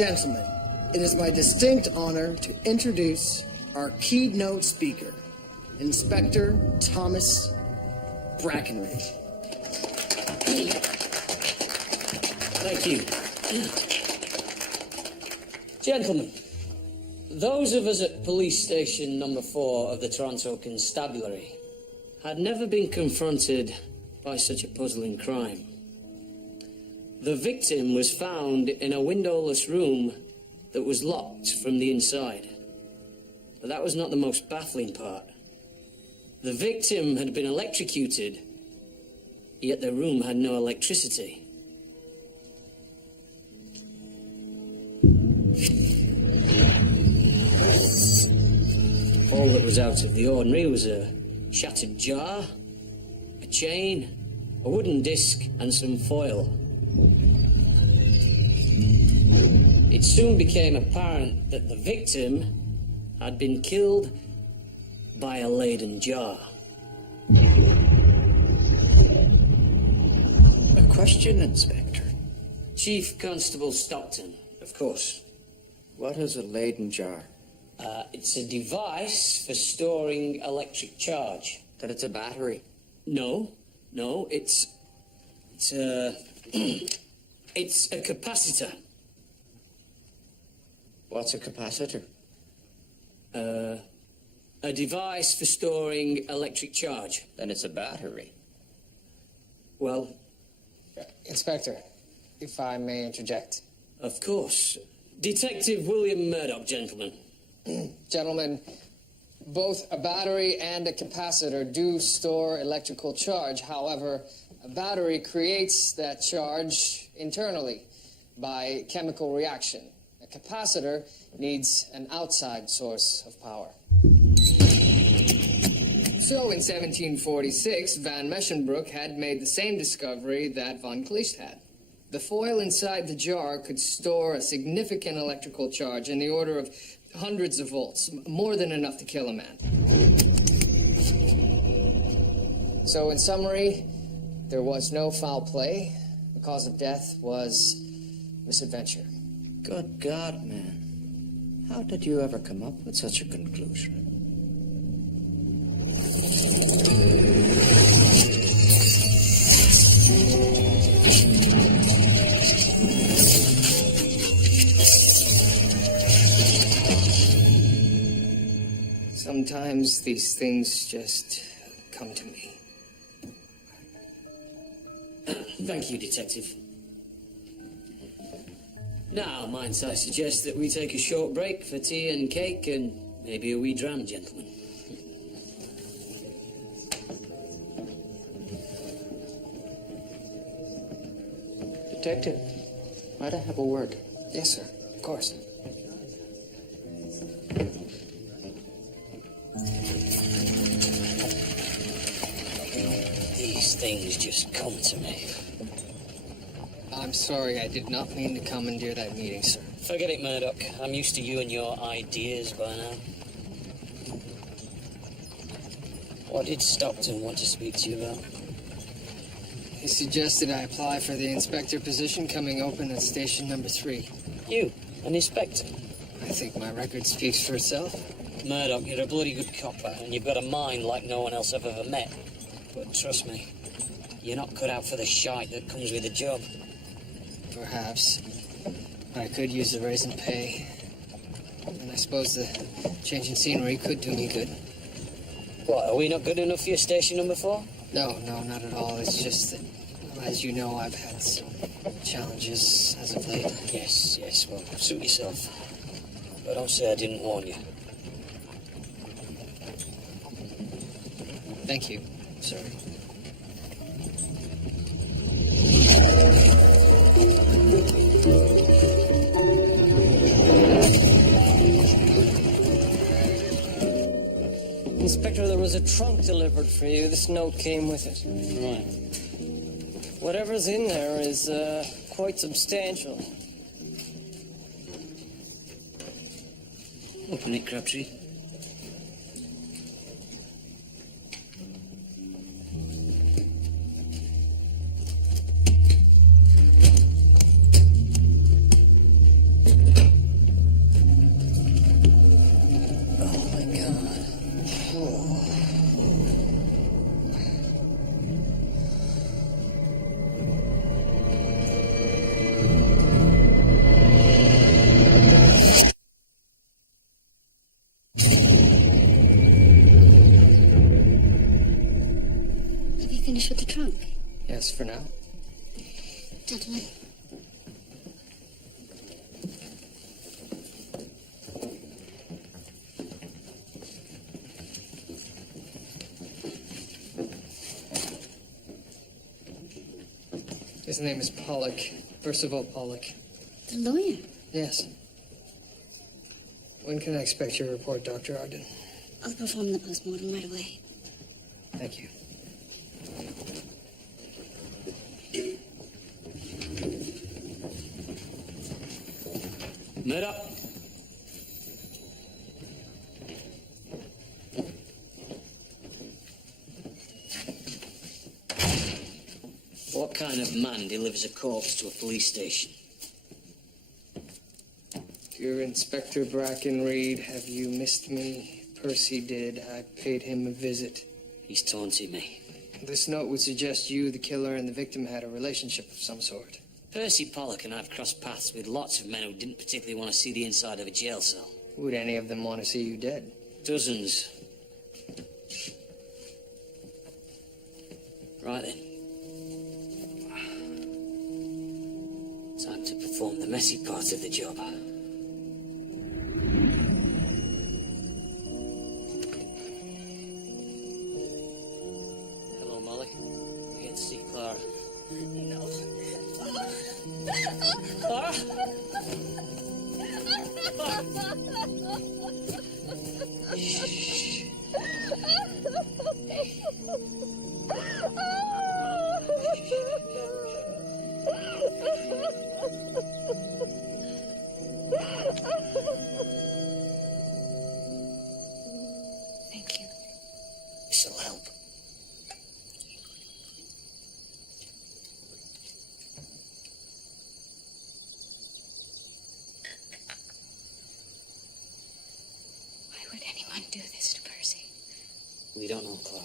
Gentlemen, it is my distinct honor to introduce our keynote speaker, Inspector Thomas Brackenridge. Thank you. Gentlemen, those of us at police station number 4 of the Toronto Constabulary had never been confronted by such a puzzling crime. The victim was found in a windowless room that was locked from the inside. But that was not the most baffling part. The victim had been electrocuted, yet the room had no electricity. All that was out of the ordinary was a shattered jar, a chain, a wooden disc, and some foil. It soon became apparent that the victim had been killed by a Leyden jar. A question, Inspector. Chief Constable Stockton, of course. What is a Leyden jar? It's a device for storing electric charge. That it's a battery? No, it's a... it's a capacitor. What's a capacitor? A device for storing electric charge. Then it's a battery. Well... Inspector, if I may interject. Of course. Detective William Murdoch, gentlemen. Gentlemen, both a battery and a capacitor do store electrical charge. However, a battery creates that charge internally by chemical reaction. A capacitor needs an outside source of power. So in 1746, Van Meschenbroek had made the same discovery that von Kleist had. The foil inside the jar could store a significant electrical charge in the order of hundreds of volts, more than enough to kill a man. So in summary, there was no foul play. The cause of death was misadventure. Good God, man. How did you ever come up with such a conclusion? Sometimes these things just come to me. Thank you, Detective. Now, minds I suggest that we take a short break for tea and cake and maybe a wee dram, gentlemen. Detective, might I have a word? Yes, sir. Of course. These things just come to me. I'm sorry, I did not mean to commandeer that meeting, sir. Forget it, Murdoch. I'm used to you and your ideas by now. What did Stockton want to speak to you about? He suggested I apply for the inspector position coming open at station number 3. You, an inspector? I think my record speaks for itself. Murdoch, you're a bloody good copper, and you've got a mind like no one else I've ever met. But trust me, you're not cut out for the shite that comes with the job. Perhaps. But I could use the raise in pay. And I suppose the change in scenery could do me good. What, are we not good enough for your station number 4? No, not at all. It's just that, as you know, I've had some challenges as of late. Yes, well, suit yourself. But don't say I didn't warn you. Thank you, sir. Inspector, there was a trunk delivered for you. This note came with it. Right. Whatever's in there is quite substantial. Open it, Crabtree. Yes, for now. Gentlemen. His name is Pollock. Percival Pollock. The lawyer? Yes. When can I expect your report, Dr. Ogden? I'll perform the postmortem right away. Thank you. Murdoch. What kind of man delivers a corpse to a police station? Dear Inspector Brackenreed, have you missed me? Percy did. I paid him a visit. He's taunting me. This note would suggest you, the killer, and the victim had a relationship of some sort. Percy Pollock and I've crossed paths with lots of men who didn't particularly want to see the inside of a jail cell. Would any of them want to see you dead? Dozens. Right then. Time to perform the messy part of the job. Hello, Molly. We get to see Clara. No. Clara? Shh. Thank you. This'll help. Why would anyone do this to Percy? We don't know, Clara.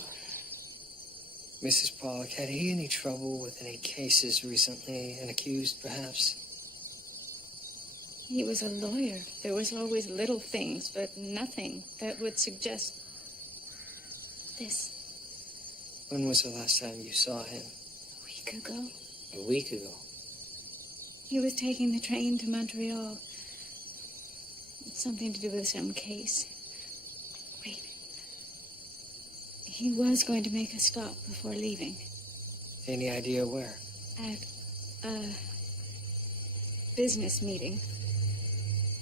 Mrs. Pollock, had he any trouble with any cases recently? An accused, perhaps? He was a lawyer. There was always little things, but nothing that would suggest this. When was the last time you saw him? A week ago. A week ago. He was taking the train to Montreal. It's something to do with some case. Wait. He was going to make a stop before leaving Any idea where? at a business meeting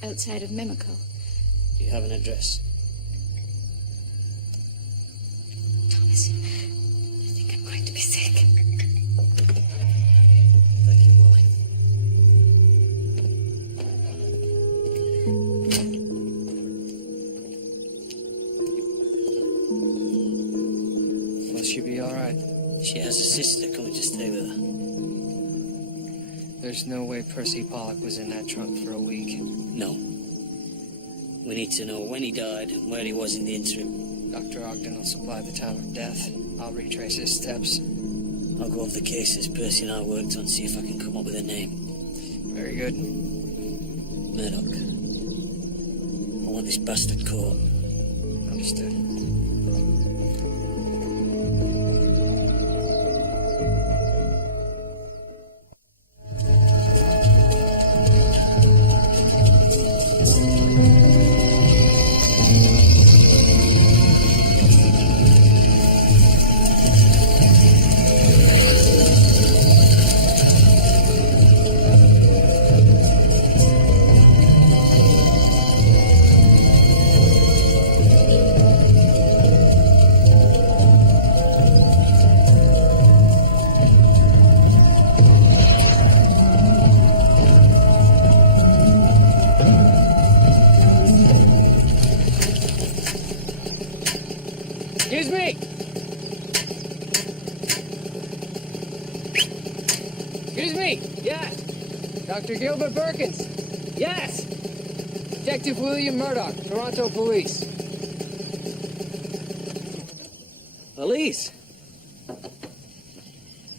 outside of Mimico. Do you have an address? Thomas, I think I'm going to be sick. Thank you, Molly. Will she be all right? She has a sister coming to stay with her. There's no way Percy Pollock was in that trunk for a week. No. We need to know when he died and where he was in the interim. Dr. Ogden will supply the time of death. I'll retrace his steps. I'll go over the cases Percy and I worked on, see if I can come up with a name. Very good. Murdoch. I want this bastard caught. Understood. Excuse me! Excuse me! Yes! Dr. Gilbert Perkins! Yes! Detective William Murdoch, Toronto Police. Police?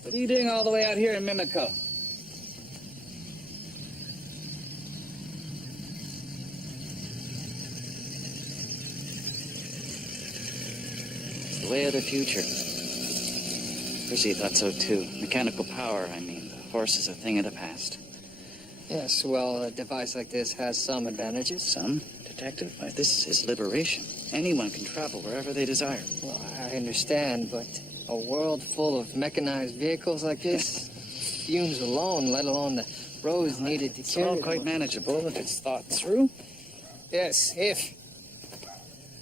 What are you doing all the way out here in Mimico? It's the way of the future. Percy thought so too. Mechanical power, I mean. The horse is a thing of the past. Yes, well, a device like this has some advantages. Some, Detective? Why, this is liberation. Anyone can travel wherever they desire. Well, I understand, but a world full of mechanized vehicles like this, fumes alone, let alone the roads needed to It's carry all them. quite manageable if it's thought through. Yes, if.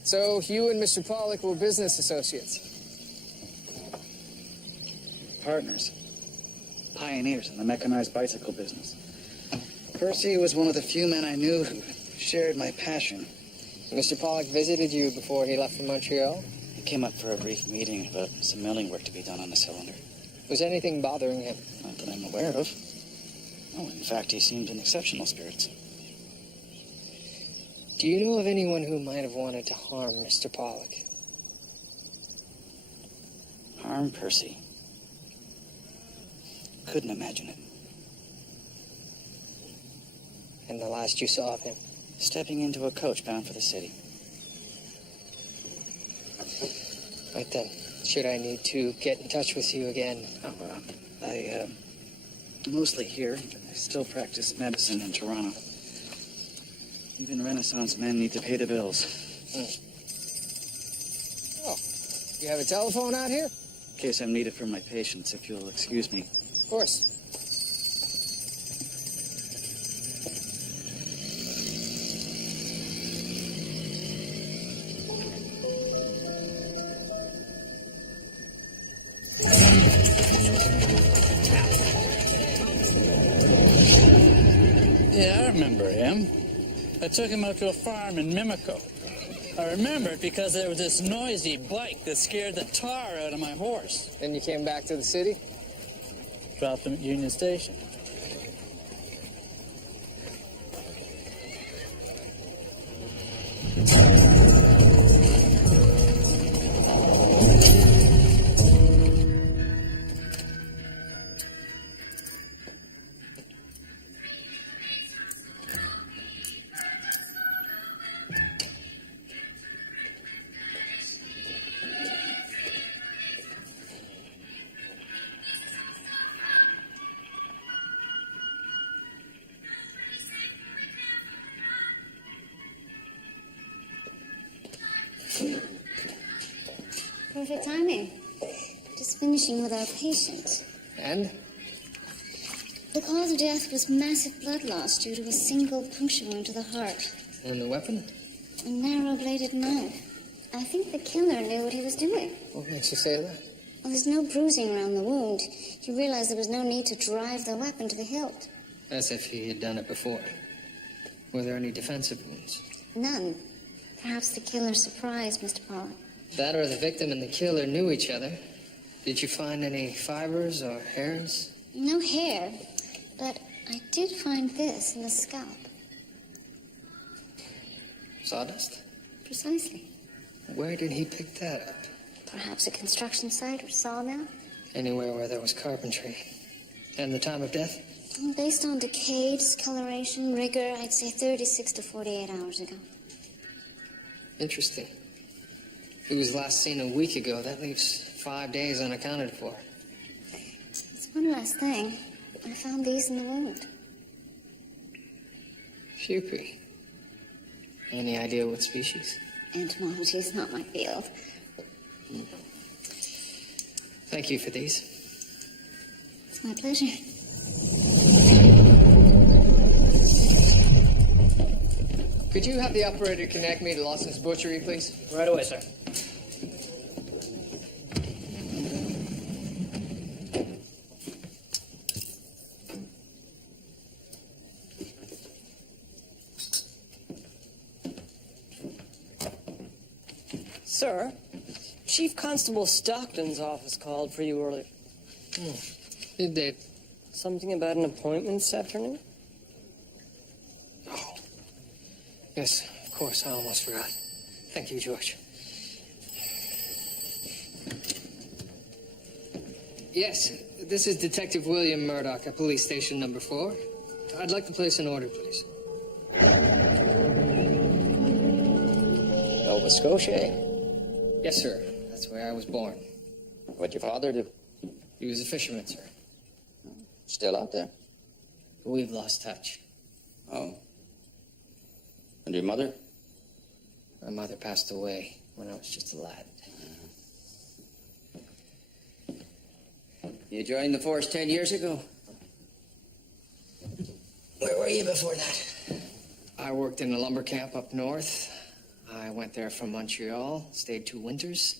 So you and Mr. Pollock were business associates? Partners. Pioneers in the mechanized bicycle business. Percy was one of the few men I knew who shared my passion. Mr. Pollock visited you before he left for Montreal? He came up for a brief meeting about some milling work to be done on the cylinder. Was anything bothering him? Not that I'm aware of. Oh, in fact, he seemed in exceptional spirits. Do you know of anyone who might have wanted to harm Mr. Pollock? Harm Percy. Couldn't imagine it. And the last you saw of him? Stepping into a coach bound for the city. Right then. Should I need to get in touch with you again? Oh, I'm mostly here, but I still practice medicine in Toronto. Even Renaissance men need to pay the bills. Oh, you have a telephone out here? In case I'm needed for my patients, if you'll excuse me. Of course. Yeah, I remember him. I took him out to a farm in Mimico. I remember it because there was this noisy bike that scared the tar out of my horse. Then you came back to the city? Dropped him at Union Station. Perfect timing. Just finishing with our patient. And? The cause of death was massive blood loss due to a single puncture wound to the heart. And the weapon? A narrow-bladed knife. I think the killer knew what he was doing. What makes you say that? Well, there's no bruising around the wound. He realized there was no need to drive the weapon to the hilt. As if he had done it before. Were there any defensive wounds? None. Perhaps the killer surprised Mr. Pollock. That or the victim and the killer knew each other. Did you find any fibers or hairs? No hair, but I did find this in the scalp. Sawdust? Precisely. Where did he pick that up? Perhaps a construction site or sawmill? Anywhere where there was carpentry. And the time of death? Based on decay, discoloration, rigor, I'd say 36 to 48 hours ago. Interesting. He was last seen a week ago. That leaves 5 days unaccounted for. It's one last thing. I found these in the wound. Fupi. Any idea what species? Entomology is not my field. Thank you for these. It's my pleasure. Could you have the operator connect me to Lawson's Butchery, please? Right away, sir. Sir, Chief Constable Stockton's office called for you earlier. Did they? Something about an appointment this afternoon? Oh. Yes, of course. I almost forgot. Thank you, George. Yes, this is Detective William Murdoch at Police Station Number 4. I'd like to place an order, please. Nova Scotia? Yes, sir. That's where I was born. What'd your father do? He was a fisherman, sir. Still out there? We've lost touch. Oh. And your mother? My mother passed away when I was just a lad. You joined the force 10 years ago. Where were you before that? I worked in a lumber camp up north. I went there from Montreal, stayed 2 winters.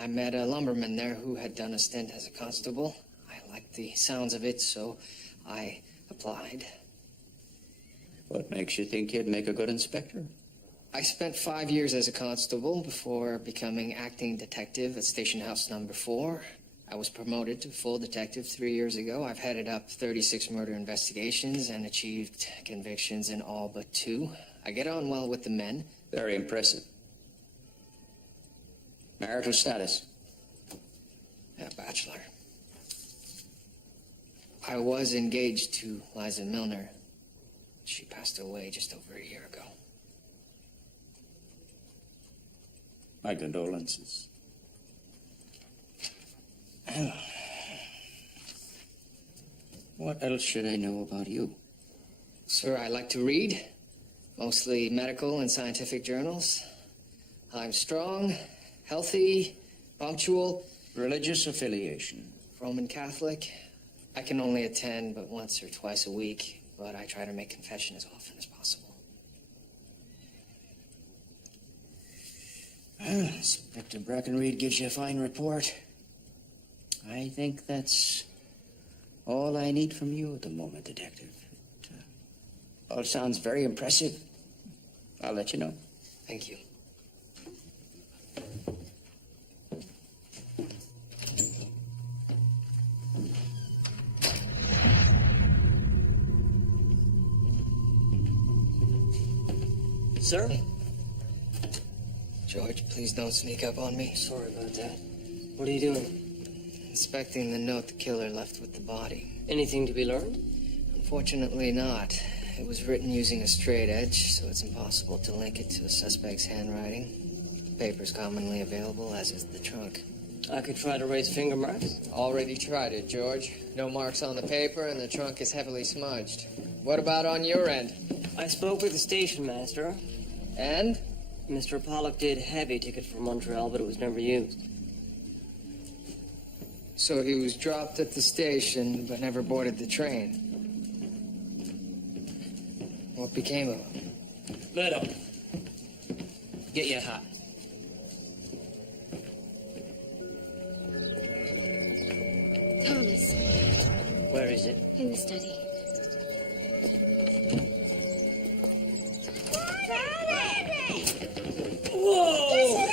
I met a lumberman there who had done a stint as a constable. I liked the sounds of it, so I applied. What makes you think you'd make a good inspector? I spent 5 years as a constable before becoming acting detective at Station House number 4. I was promoted to full detective 3 years ago. I've headed up 36 murder investigations and achieved convictions in all but 2. I get on well with the men. Very impressive. Marital status? A bachelor. I was engaged to Liza Milner. She passed away just over a year ago. My condolences. What else should I know about you? Sir, I like to read, mostly medical and scientific journals. I'm strong, healthy, punctual. Religious affiliation? Roman Catholic. I can only attend but once or twice a week, but I try to make confession as often as possible. Inspector Brackenreed gives you a fine report. I think that's all I need from you at the moment, Detective. It all sounds very impressive. I'll let you know. Thank you. Sir? George, please don't sneak up on me. Sorry about that. What are you doing? Inspecting the note the killer left with the body. Anything to be learned? Unfortunately not. It was written using a straight edge, so it's impossible to link it to a suspect's handwriting. The paper's commonly available, as is the trunk. I could try to raise finger marks. Already tried it, George. No marks on the paper, and the trunk is heavily smudged. What about on your end? I spoke with the station master. And? Mr. Pollock did have a ticket for Montreal, but it was never used. So he was dropped at the station, but never boarded the train. What became of him? Murdoch, get your hat. Thomas, Where is it? in the study. Whoa!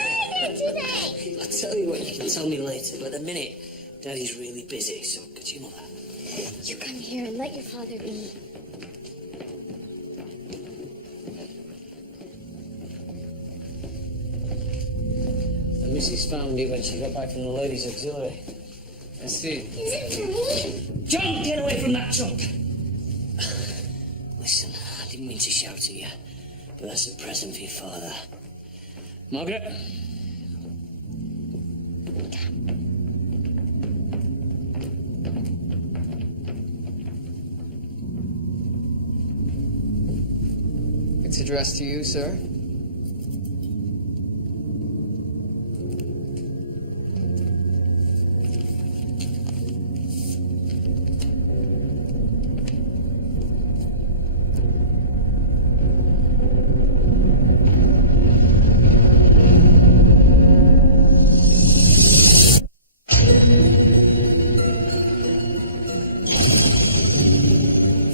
I'll tell you what, you can tell me later, but at the minute, Daddy's really busy, so could you mother? You come here and let your father be. The missus found it when she got back from the ladies' auxiliary. I see. Is it for me? John, get away from that chump! Listen, I didn't mean to shout at you, but that's a present for your father. Margaret? It's addressed to you, sir.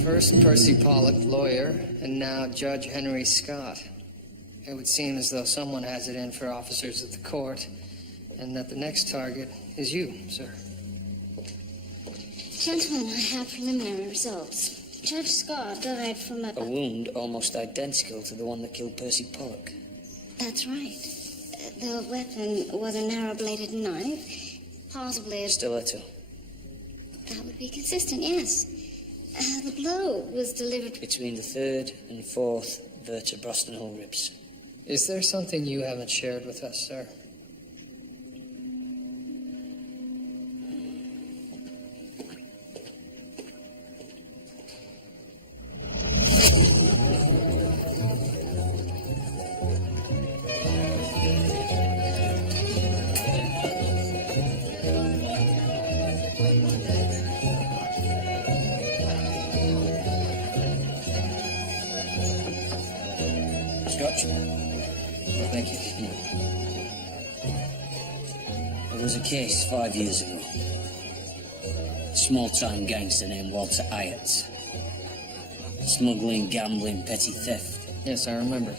First Percy Pollock, lawyer, and now Judge Henry Scott. It would seem as though someone has it in for officers of the court, and that the next target is you, sir. Gentlemen, I have preliminary results. Judge Scott died from A wound almost identical to the one that killed Percy Pollock. That's right. The weapon was a narrow-bladed knife, possibly a... Stiletto. That would be consistent, yes. The blow was delivered... Between the third and fourth vertebral ribs. Is there something you haven't shared with us, sir? capture her. Thank you. There was a case 5 years ago. A small-time gangster named Walter Hyatt. Smuggling, gambling, petty theft. Yes, I remember.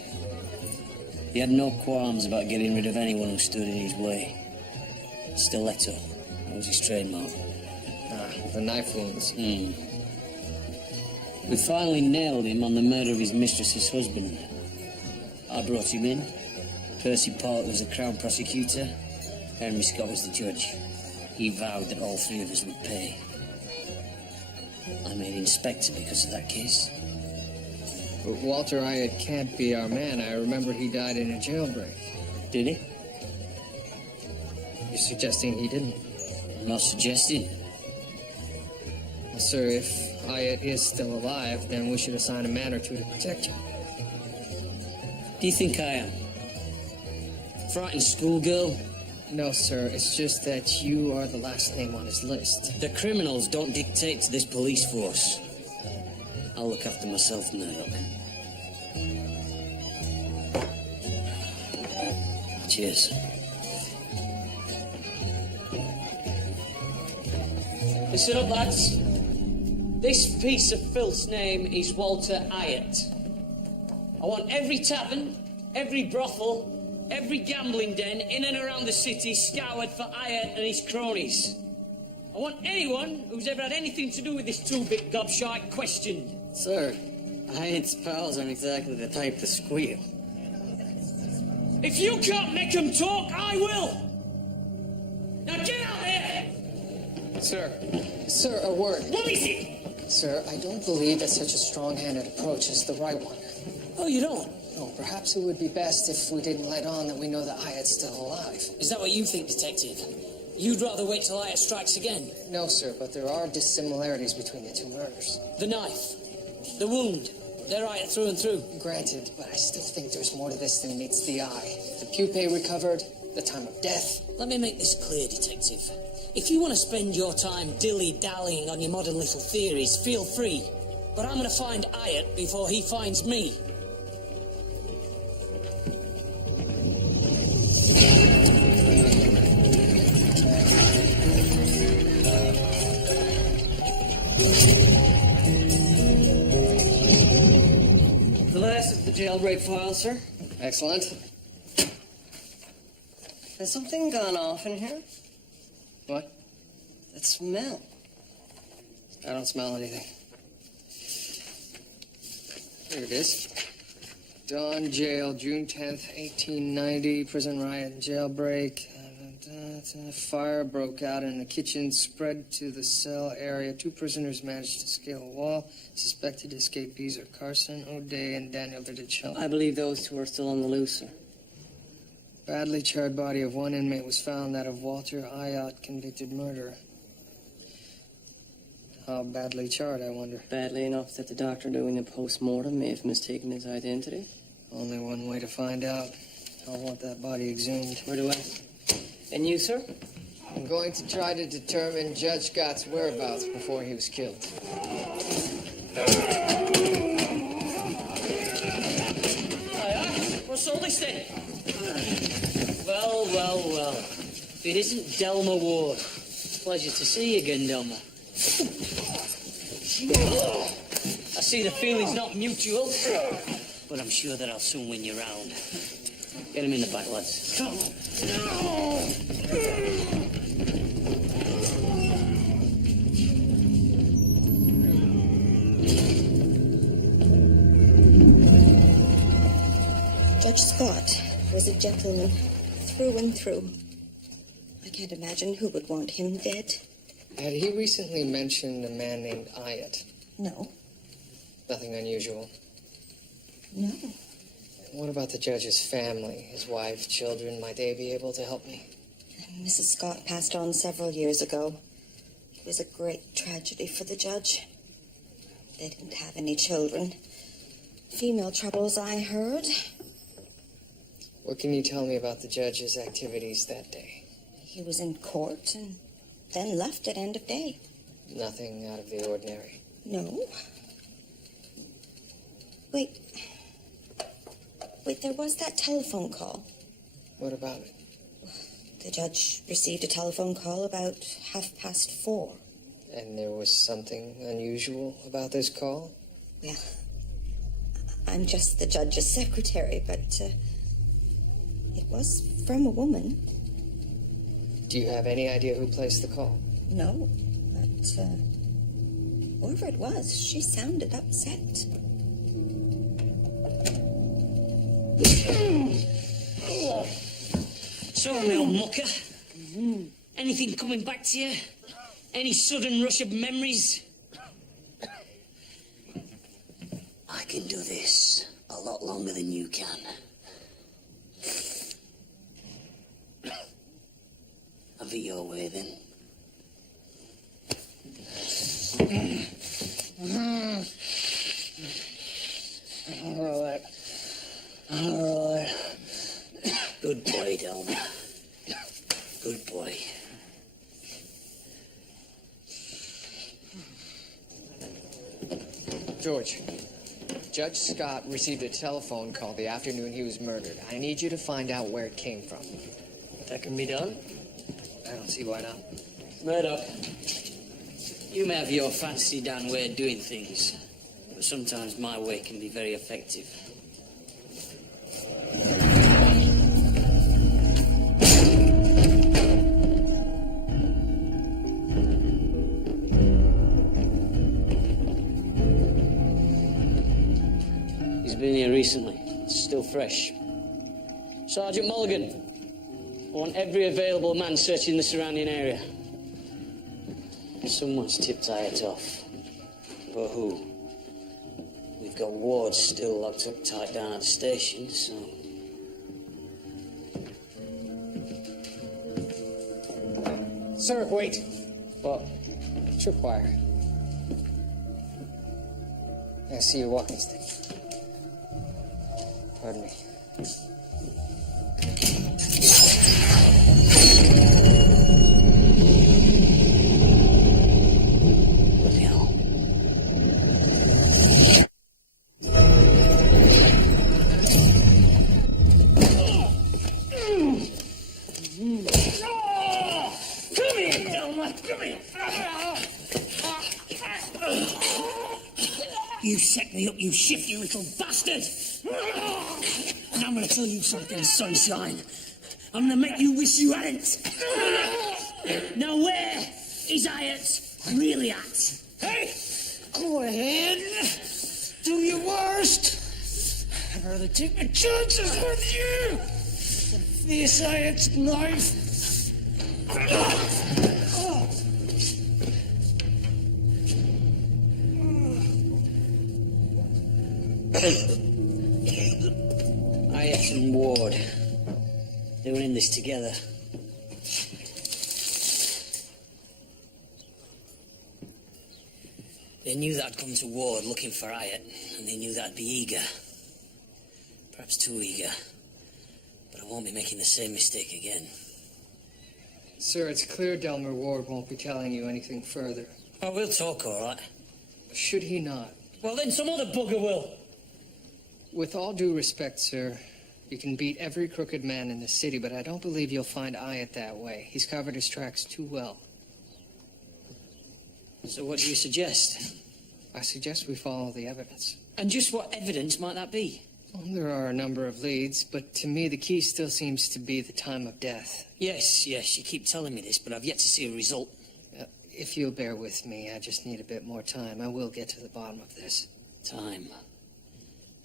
He had no qualms about getting rid of anyone who stood in his way. Stiletto. That was his trademark. The knife wounds. We finally nailed him on the murder of his mistress's husband. I brought him in. Percy Pollock was the Crown Prosecutor. Henry Scott was the judge. He vowed that all three of us would pay. I made inspector because of that case. But Walter Hyatt can't be our man. I remember he died in a jailbreak. Did he? You're suggesting he didn't? I'm not suggesting. Well, sir, if Hyatt is still alive, then we should assign a man or two to protect you. Do you think I am? Frightened schoolgirl? No, sir. It's just that you are the last name on his list. The criminals don't dictate to this police force. I'll look after myself, Murdoch. Cheers. Listen up, lads. This piece of filth's name is Walter Hyatt. I want every tavern, every brothel, every gambling den in and around the city scoured for Hyatt and his cronies. I want anyone who's ever had anything to do with this two-bit gobshite questioned. Sir, Hyatt's pals aren't exactly the type to squeal. If you can't make them talk, I will! Now get out here! Sir, a word. What is it? Sir, I don't believe that such a strong-handed approach is the right one. Oh, you don't? No, perhaps it would be best if we didn't let on that we know that Hyatt's still alive. Is that what you think, Detective? You'd rather wait till Hyatt strikes again? No, sir, but there are dissimilarities between the two murders. The knife, the wound, they're Hyatt through and through. Granted, but I still think there's more to this than meets the eye. The pupae recovered, the time of death. Let me make this clear, Detective. If you want to spend your time dilly-dallying on your modern little theories, feel free. But I'm going to find Hyatt before he finds me. The last of the jailbreak file, sir. Excellent. Has something gone off in here? What? That smell. I don't smell anything. Here it is. Dawn Jail, June 10th, 1890. Prison riot and jailbreak. Fire broke out in the kitchen, spread to the cell area. 2 prisoners managed to scale a wall. Suspected escapees are Carson O'Day and Daniel Vidicelli. I believe those two are still on the loose, sir. Badly charred body of one inmate was found, that of Walter Hyatt, convicted murderer. How badly charred, I wonder? Badly enough that the doctor doing the post-mortem may have mistaken his identity. Only one way to find out. I'll want that body exhumed. Where do I? And you, sir? I'm going to try to determine Judge Scott's whereabouts before he was killed. What's all this then? Well, well, well. If it isn't Delma Ward. Pleasure to see you again, Delma. I see the feeling's not mutual, but I'm sure that I'll soon win you round. Get him in the back, lads. Come on. Judge Scott was a gentleman through and through. I can't imagine who would want him dead. Had he recently mentioned a man named Hyatt? No. Nothing unusual. No. What about the judge's family? His wife, children? Might they be able to help me? Mrs. Scott passed on several years ago. It was a great tragedy for the judge. They didn't have any children. Female troubles, I heard. What can you tell me about the judge's activities that day? He was in court and then left at end of day. Nothing out of the ordinary. No. Wait. Wait, there was that telephone call. What about it? The judge received a telephone call about 4:30. And there was something unusual about this call? Well, I'm just the judge's secretary, but it was from a woman. Do you have any idea who placed the call? No, but whoever it was, she sounded upset. So, my old mucker, anything coming back to you? Any sudden rush of memories? I can do this a lot longer than you can. Have it your way, then. All right. Good boy, Delma. Good boy. George, Judge Scott received a telephone call the afternoon he was murdered. I need you to find out where it came from. That can be done. I don't see why not. Murdoch, you may have your fancy down way of doing things, but sometimes my way can be very effective. He's been here recently. It's still fresh. Sergeant Mulligan, I want every available man searching the surrounding area. Someone's tipped Hyatt off. But who? We've got Ward still locked up tight down at the station, so... Sir, wait. What? Tripwire. I see your walking stick. Pardon me. Bloody hell. Come here, Delma, come here. You set me up, you shifty little bastard! And I'm gonna tell you something, sunshine. I'm gonna make you wish you hadn't. Now where is Hyatt really at? Hey! Go ahead. Do your worst. I'd rather take my chances with you than face Hyatt's knife. Hyatt and Ward. They were in this together. They knew that I'd come to Ward looking for Hyatt, and they knew that I'd be eager. Perhaps too eager. But I won't be making the same mistake again. Sir, it's clear Delmer Ward won't be telling you anything further. Oh, we'll talk, all right. Should he not? Well, then some other bugger will. With all due respect, sir, you can beat every crooked man in the city, but I don't believe you'll find Hyatt that way. He's covered his tracks too well. So what do you suggest? I suggest we follow the evidence. And just what evidence might that be? Well, there are a number of leads, but to me the key still seems to be the time of death. Yes, you keep telling me this, but I've yet to see a result. If you'll bear with me, I just need a bit more time. I will get to the bottom of this. Time.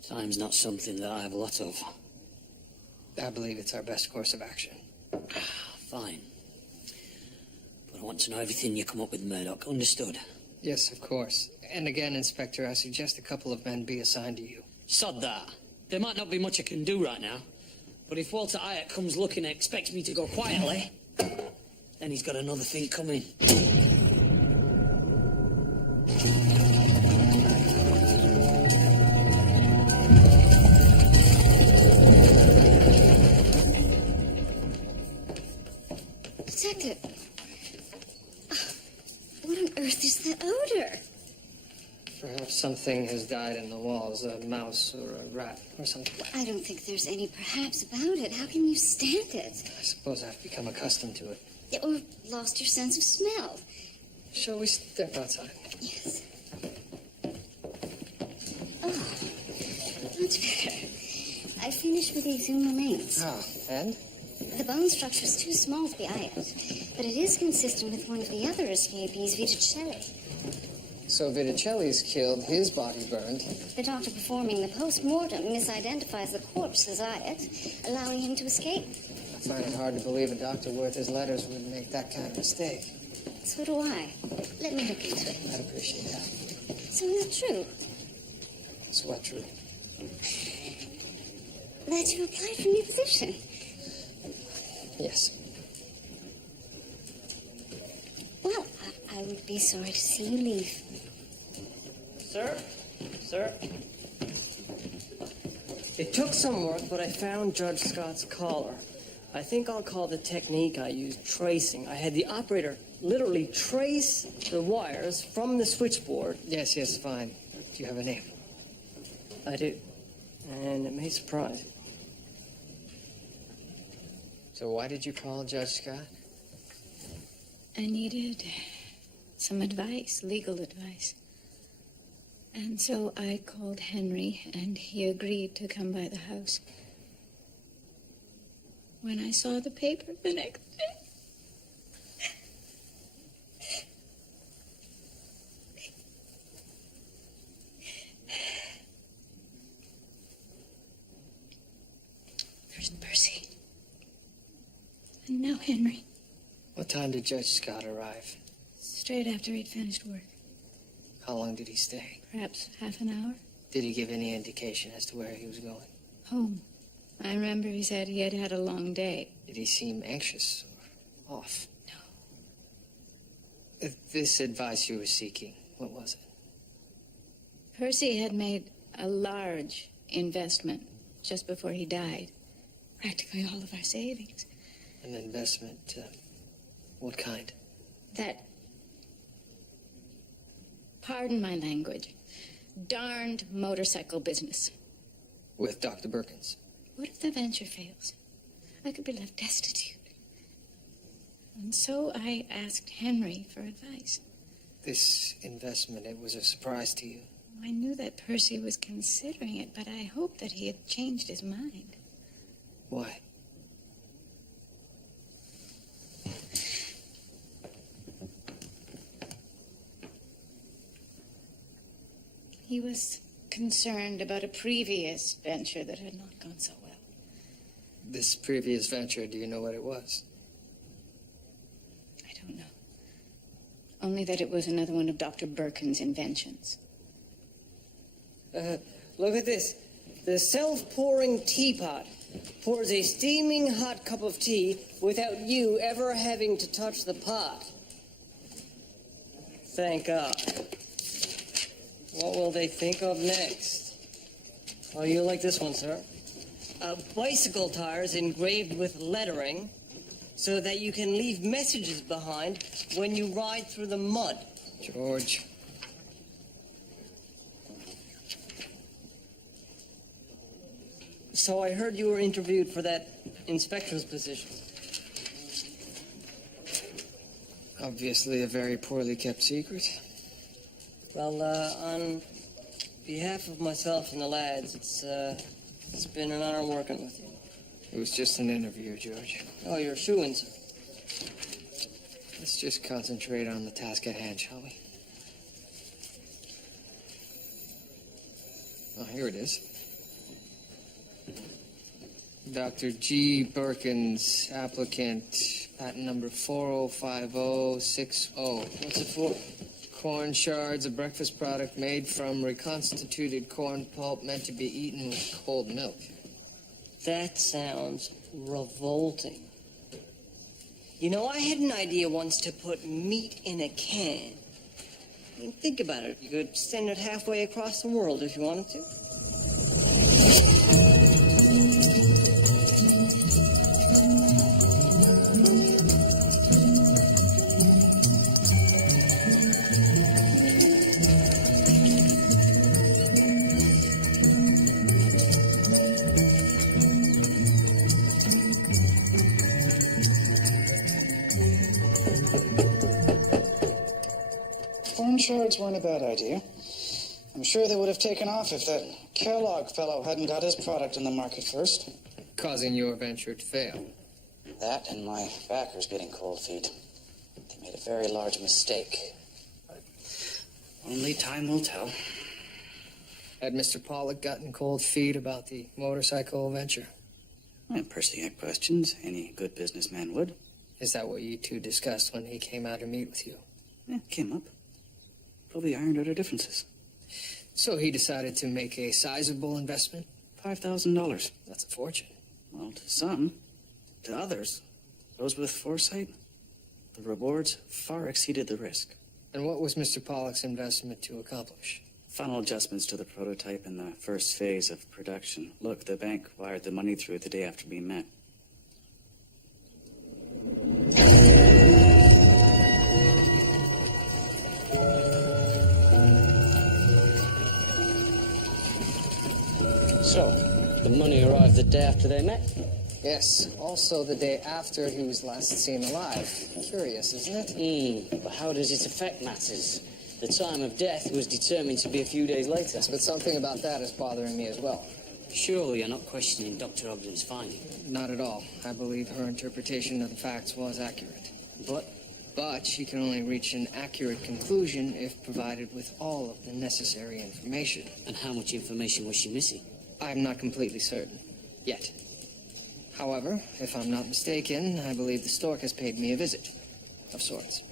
Time's not something that I have a lot of. I believe it's our best course of action. Fine. But I want to know everything you come up with, Murdoch. Understood? Yes, of course. And again, Inspector, I suggest a couple of men be assigned to you. Sod that. There might not be much I can do right now, but if Walter Hyatt comes looking and expects me to go quietly, then he's got another thing coming. Detective, what on earth is that odor? Perhaps something has died in the walls, a mouse or a rat or something. I don't think there's any perhaps about it. How can you stand it? I suppose I've become accustomed to it. Or lost your sense of smell. Shall we step outside? Yes. Oh, much better. I finished with the exhumed remains. Ah, and? The bone structure is too small to be ironed, but it is consistent with one of the other escapees, Viticelli. So Viticelli's killed, his body burned. The doctor performing the post-mortem misidentifies the corpse as Iot, allowing him to escape. I find it hard to believe a doctor worth his letters would make that kind of mistake. So do I. Let me look into it. I'd appreciate that. So is it true It's what true. that you applied for a new position? Yes. Well, I would be sorry to see you leave. Sir? Sir? It took some work, but I found Judge Scott's collar. I think I'll call the technique I used tracing. I had the operator literally trace the wires from the switchboard. Yes, fine. Do you have a name? I do. And it may surprise you. So why did you call Judge Scott? I needed some advice, legal advice. And so I called Henry, and he agreed to come by the house. When I saw the paper the next day, first Percy, and now Henry. What time did Judge Scott arrive? Straight after he'd finished work. How long did he stay? Perhaps half an hour. Did he give any indication as to where he was going? Home. I remember he said he had had a long day. Did he seem anxious or off? No. This advice you were seeking, what was it? Percy had made a large investment just before he died. Practically all of our savings. An investment, what kind? That, pardon my language, darned motorcycle business. With Dr. Birkins? What if the venture fails? I could be left destitute. And so I asked Henry for advice. This investment, it was a surprise to you? I knew that Percy was considering it, but I hoped that he had changed his mind. Why? He was concerned about a previous venture that had not gone so well. This previous venture, do you know what it was? I don't know. Only that it was another one of Dr. Birkin's inventions. Look at this. The self-pouring teapot pours a steaming hot cup of tea without you ever having to touch the pot. Thank God. What will they think of next? Oh, you like this one, sir? Bicycle tires engraved with lettering so that you can leave messages behind when you ride through the mud. George. So I heard you were interviewed for that inspector's position. Obviously a very poorly kept secret. Well, on behalf of myself and the lads, it's been an honor working with you. It was just an interview, George. Oh, you're shoo-in, sir. Let's just concentrate on the task at hand, shall we? Oh, here it is. Dr. G. Birkins, applicant, patent number 405060. What's it for? Corn shards, a breakfast product made from reconstituted corn pulp meant to be eaten with cold milk. That sounds revolting. You know, I had an idea once to put meat in a can. I mean, think about it. You could send it halfway across the world if you wanted to. Form shards weren't a bad idea. I'm sure they would have taken off if that Kellogg fellow hadn't got his product in the market first. Causing your venture to fail. That and my backers getting cold feet. They made a very large mistake. But only time will tell. Had Mr. Pollock gotten cold feet about the motorcycle venture? Well, Percy had questions. Any good businessman would. Is that what you two discussed when he came out to meet with you? Yeah, came up. Probably ironed out our differences. So he decided to make a sizable investment? $5,000. That's a fortune. Well, to some. To others, those with foresight, the rewards far exceeded the risk. And what was Mr. Pollock's investment to accomplish? Final adjustments to the prototype in the first phase of production. Look, the bank wired the money through the day after we met. So, the money arrived the day after they met? Yes, also the day after he was last seen alive. Curious, isn't it? But how does it affect matters? The time of death was determined to be a few days later. But something about that is bothering me as well. Surely you're not questioning Dr. Ogden's finding. Not at all. I believe her interpretation of the facts was accurate. But she can only reach an accurate conclusion if provided with all of the necessary information. And how much information was she missing? I'm not completely certain. Yet. However, if I'm not mistaken, I believe the stork has paid me a visit. Of sorts.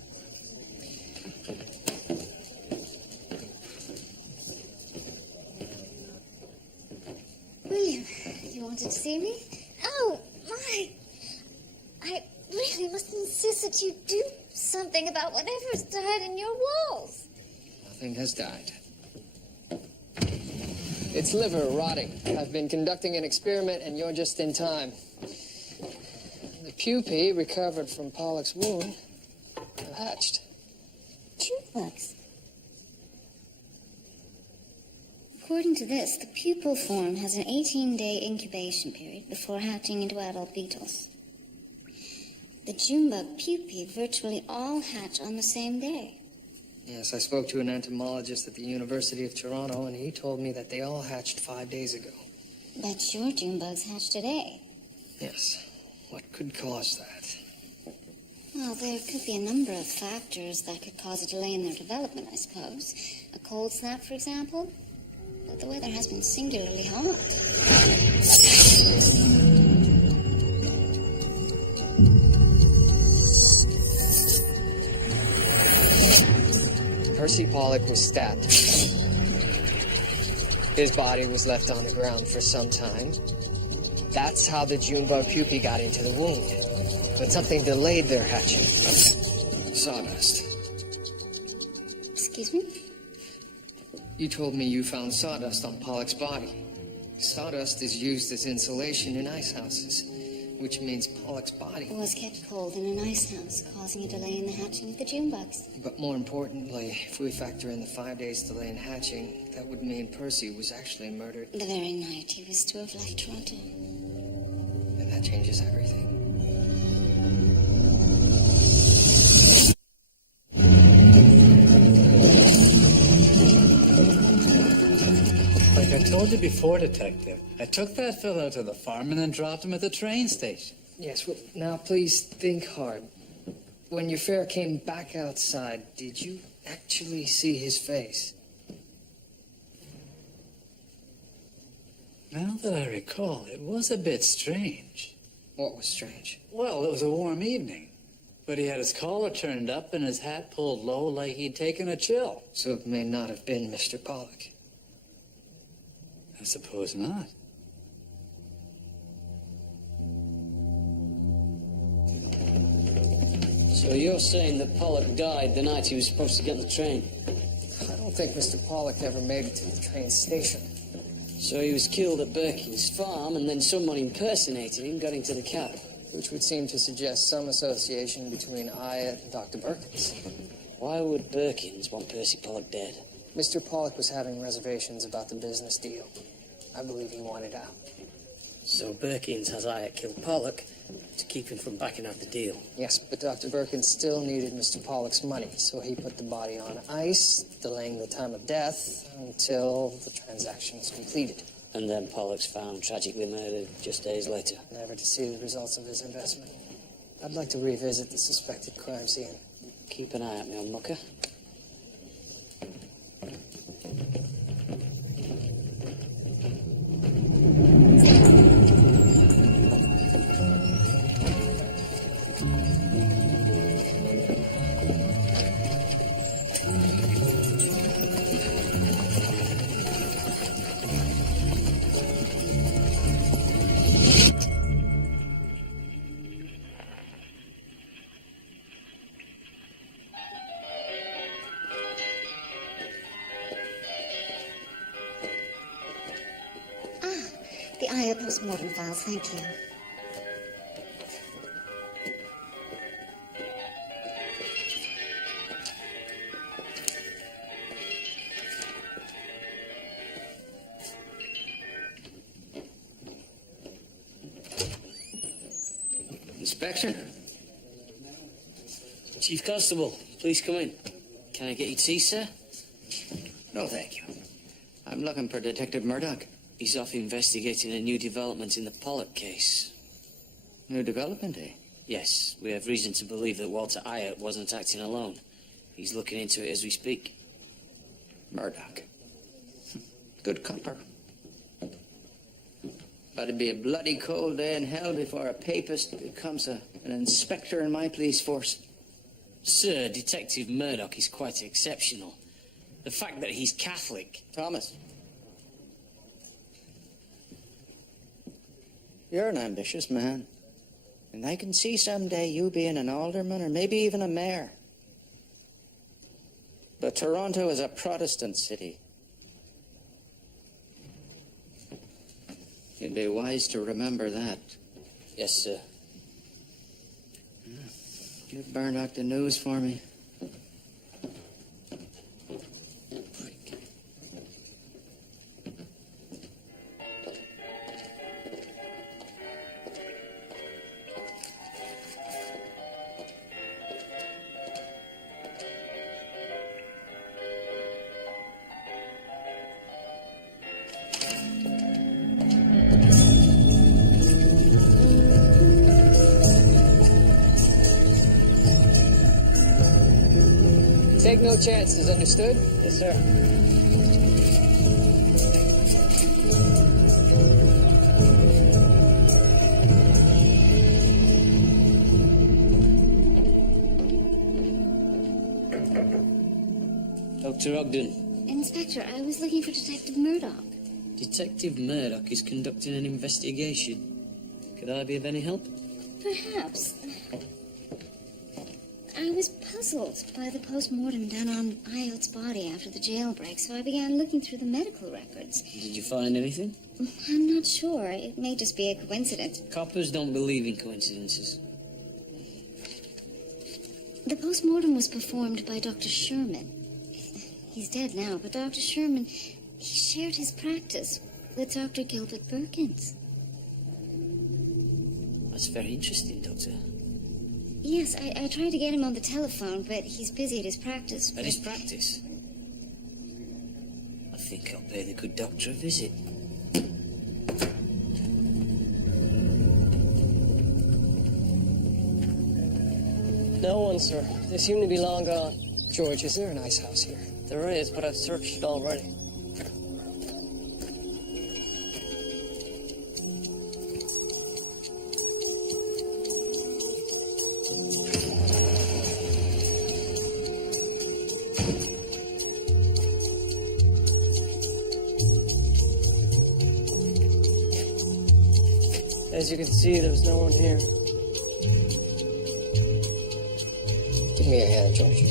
William, you wanted to see me? Oh, my. I really must insist that you do something about whatever's died in your walls. Nothing has died. It's liver rotting. I've been conducting an experiment, and you're just in time. The pupae recovered from Pollock's wound have hatched. Jukebox. According to this, the pupal form has an 18-day incubation period before hatching into adult beetles. The Junebug pupae virtually all hatch on the same day. Yes, I spoke to an entomologist at the University of Toronto, and he told me that they all hatched 5 days ago. But your Junebugs hatch today. Yes. What could cause that? Well, there could be a number of factors that could cause a delay in their development, I suppose. A cold snap, for example. But the weather has been singularly hot. Percy Pollock was stabbed. His body was left on the ground for some time. That's how the Junebug pupae got into the wound. But something delayed their hatching. Sawdust. Excuse me? You told me you found sawdust on Pollock's body. Sawdust is used as insulation in ice houses, which means Pollock's body was kept cold in an ice house, causing a delay in the hatching of the Junebugs. But more importantly, if we factor in the 5 days delay in hatching, that would mean Percy was actually murdered. The very night he was to have left Toronto. And that changes everything. Like I told you before, Detective, I took that fellow to the farm and then dropped him at the train station. Yes, well, now please think hard. When your fare came back outside, did you actually see his face? Now that I recall, it was a bit strange. What was strange? Well, it was a warm evening, but he had his collar turned up and his hat pulled low like he'd taken a chill. So it may not have been Mr. Pollock. I suppose not. So you're saying that Pollock died the night he was supposed to get on the train? I don't think Mr. Pollock ever made it to the train station. So he was killed at Birkin's farm, and then someone impersonated him, got into the cab. Which would seem to suggest some association between Hyatt and Dr. Birkins. Why would Birkins want Percy Pollock dead? Mr. Pollock was having reservations about the business deal. I believe he wanted out. So Birkins has Hyatt killed Pollock, To keep him from backing out the deal. Yes, but Dr. Birkin still needed Mr. Pollock's money, so he put the body on ice, delaying the time of death until the transaction was completed. And then Pollock's found tragically murdered just days later. Never to see the results of his investment. I'd like to revisit the suspected crime scene. Keep an eye on me, Mucker. The Aya postmortem files, thank you. Inspector? Chief Constable, please come in. Can I get you tea, sir? No, thank you. I'm looking for Detective Murdoch. He's off investigating a new development in the Pollock case. New development, eh? Yes, we have reason to believe that Walter Ayer wasn't acting alone. He's looking into it as we speak. Murdoch. Good copper. But it'd be a bloody cold day in hell before a papist becomes an inspector in my police force. Sir, Detective Murdoch is quite exceptional. The fact that he's Catholic... Thomas. You're an ambitious man. And I can see someday you being an alderman or maybe even a mayor. But Toronto is a Protestant city. You'd be wise to remember that. Yes, sir. Give Murdoch the news for me. Take no chances, understood? Yes, sir. Dr. Ogden. Inspector, I was looking for Detective Murdoch. Detective Murdoch is conducting an investigation. Could I be of any help? Perhaps. I was puzzled by the post-mortem done on Ayot's body after the jailbreak, so I began looking through the medical records. Did you find anything? I'm not sure. It may just be a coincidence. Coppers don't believe in coincidences. The post-mortem was performed by Dr. Sherman. He's dead now, but Dr. Sherman, he shared his practice with Dr. Gilbert Perkins. That's very interesting, Doctor. Yes, I tried to get him on the telephone, but he's busy at his practice. At his practice? I think I'll pay the good doctor a visit. No one, sir. They seem to be long gone. George, is there an ice house here? There is, but I've searched it already. As you can see, there's no one here. Give me a hand, George.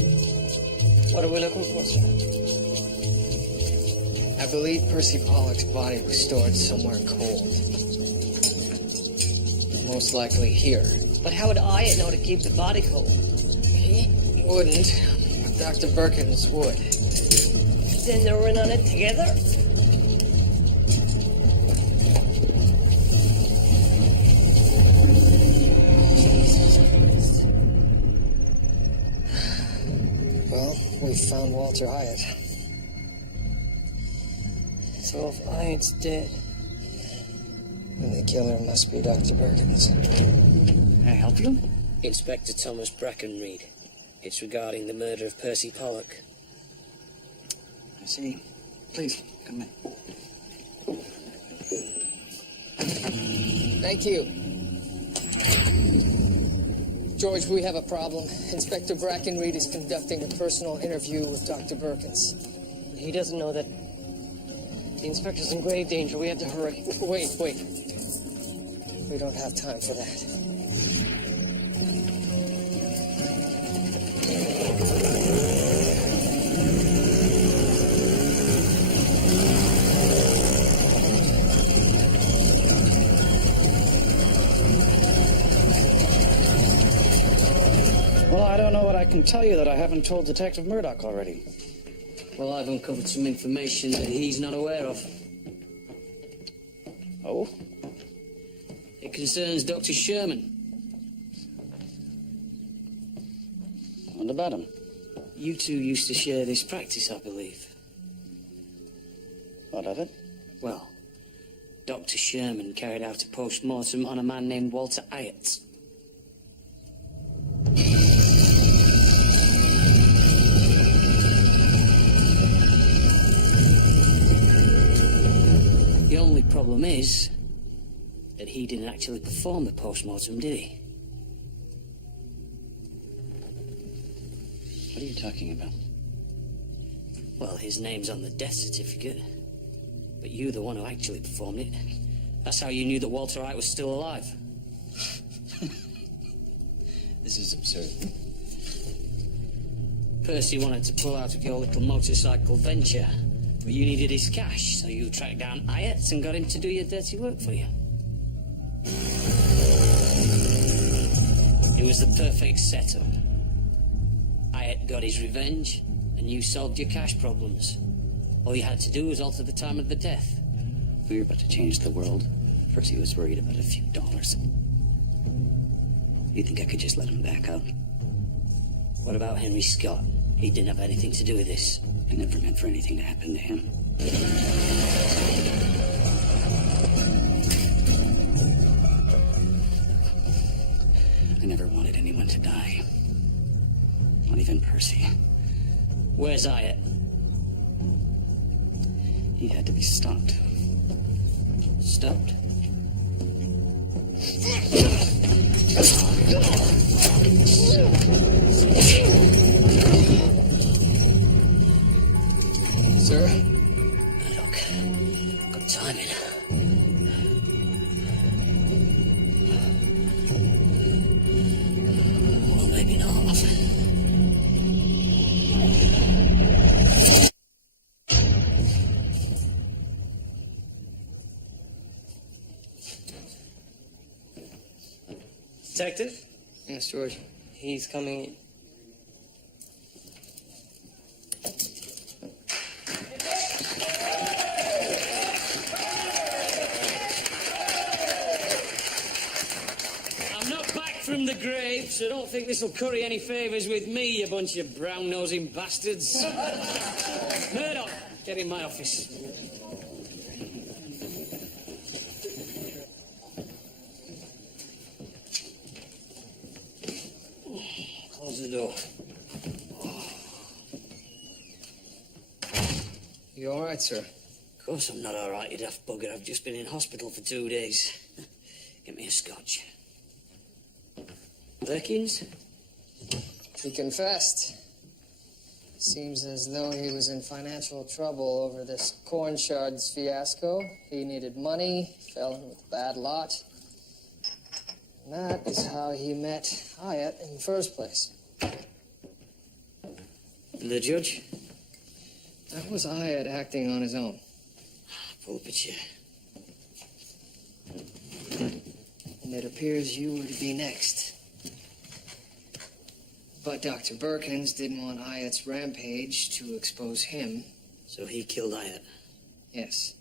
What are we looking for, sir? I believe Percy Pollock's body was stored somewhere cold. Most likely here. But how would I know to keep the body cold? He wouldn't, but Dr. Birkins would. Then they were in on it together? we found Walter Hyatt. So if Hyatt's dead, And the killer must be Dr. Perkins. May I help you? Inspector Thomas Brackenreed. It's regarding the murder of Percy Pollock. I see. Please, come in. Thank you. George, we have a problem. Inspector Brackenreed is conducting a personal interview with Dr. Perkins. he doesn't know that the inspector's in grave danger. We have to hurry. Wait. We don't have time for that. Well, I don't know what I can tell you that I haven't told Detective Murdoch already. Well, I've uncovered some information that he's not aware of. Oh? It concerns Dr. Sherman. What about him? You two used to share this practice, I believe. What of it? Well, Dr. Sherman carried out a post-mortem on a man named Walter Hyatt. The only problem is that he didn't actually perform the post-mortem, did he? What are you talking about? Well, his name's on the death certificate, but you're the one who actually performed it. That's how you knew that Walter Hyatt was still alive. This is absurd. Percy wanted to pull out of your little motorcycle venture, but you needed his cash, so you tracked down Hyatt and got him to do your dirty work for you. It was the perfect setup. Hyatt got his revenge, and you solved your cash problems. All you had to do was alter the time of the death. We were about to change the world. Percy was worried about a few dollars. You think I could just let him back out? What about Henry Scott? He didn't have anything to do with this. I never meant for anything to happen to him. I never wanted anyone to die. Not even Percy. Where's Hyatt? He had to be stopped. Stopped? Sir? Murdoch. Good timing. Well, maybe not. Detective, Yes, George. he's coming in. I'm not back from the grave, so don't think this'll curry any favours with me, you bunch of brown-nosing bastards. Murdoch, get in my office. Close the door. You all right, sir? Of course I'm not all right, you daft bugger. I've just been in hospital for 2 days. Get me a scotch. Perkins? He confessed. Seems as though he was in financial trouble over this corn shards fiasco. He needed money, fell in with a bad lot. And that is how he met Hyatt in the first place. And the judge? That was Hyatt acting on his own. Pull up a chair. And it appears you were to be next. But Dr. Perkins didn't want Hyatt's rampage to expose him. So he killed Hyatt. Yes.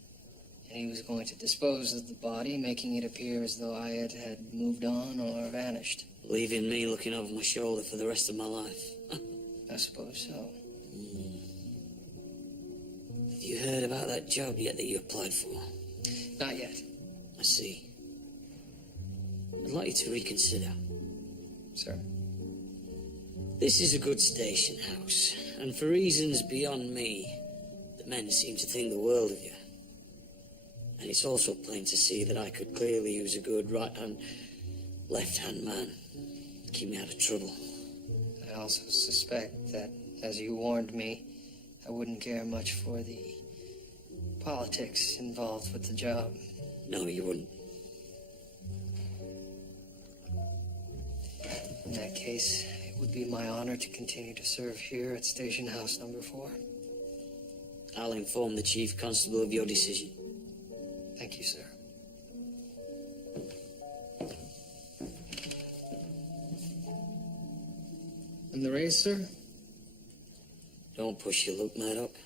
And he was going to dispose of the body, making it appear as though Hyatt had moved on or vanished. Leaving me looking over my shoulder for the rest of my life. I suppose so. Have you heard about that job yet that you applied for? Not yet. I see. I'd like you to reconsider. Sir. This is a good station house, and for reasons beyond me, the men seem to think the world of you. And it's also plain to see that I could clearly use a good right-hand, left-hand man to keep me out of trouble. I also suspect that, as you warned me, I wouldn't care much for the politics involved with the job. No, you wouldn't. In that case, it would be my honor to continue to serve here at Station House number 4. I'll inform the Chief Constable of your decision. Thank you, sir. And the race, sir? Don't push your luck, Murdoch.